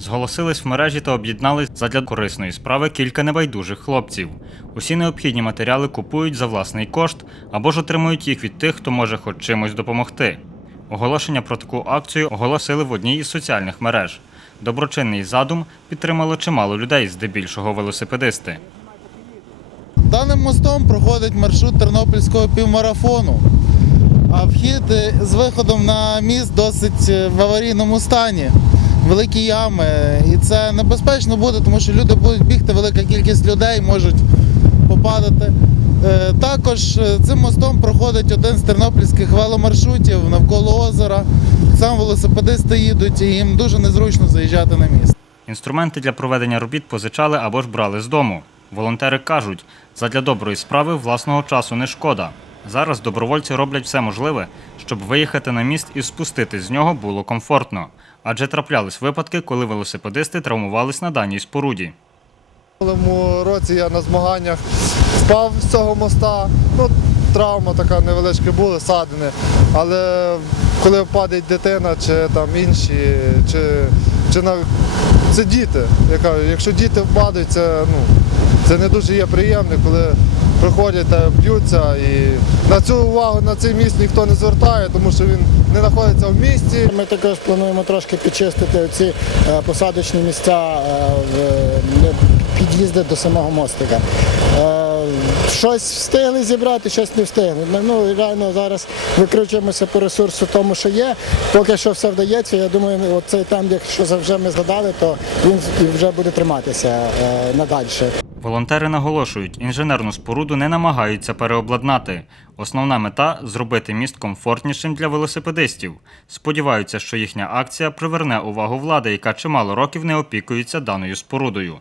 Зголосились в мережі та об'єднались задля корисної справи кілька небайдужих хлопців. Усі необхідні матеріали купують за власний кошт або ж отримують їх від тих, хто може хоч чимось допомогти. Оголошення про таку акцію оголосили в одній із соціальних мереж. Доброчинний задум підтримало чимало людей, здебільшого велосипедисти. Даним мостом проходить маршрут тернопільського півмарафону. А вхід е, з виходом на міст досить е, в аварійному стані. Великі ями. І це небезпечно буде, тому що люди будуть бігти, велика кількість людей можуть попадати. Е, Також е, цим мостом проходить один з тернопільських веломаршрутів навколо озера. Сам велосипедисти їдуть і їм дуже незручно заїжджати на міст. Інструменти для проведення робіт позичали або ж брали з дому. Волонтери кажуть, задля доброї справи власного часу не шкода. Зараз добровольці роблять все можливе, щоб виїхати на міст і спустити з нього було комфортно. Адже траплялись випадки, коли велосипедисти травмувались на даній споруді. минулому році я на змаганнях впав з цього моста. Ну, травма така невеличка була, садини. Але коли падає дитина чи там інші, чи, чи на... це діти. Я кажу, якщо діти впадуть, це, ну, це не дуже є приємно, коли приходять та б'ються. І на цю увагу на цей міст ніхто не звертає, тому що він не знаходиться в місті. Ми також плануємо трошки підчистити ці е, посадочні місця е, в е, під'їзди до самого мостика. Е, Щось встигли зібрати, щось не встигли. Ну, реально зараз викручуємося по ресурсу тому, що є. Поки що все вдається. Я думаю, цей темп, якщо вже ми згадали, то він вже буде триматися надальше. Волонтери наголошують, інженерну споруду не намагаються переобладнати. Основна мета зробити міст комфортнішим для велосипедистів. Сподіваються, що їхня акція приверне увагу влади, яка чимало років не опікується даною спорудою.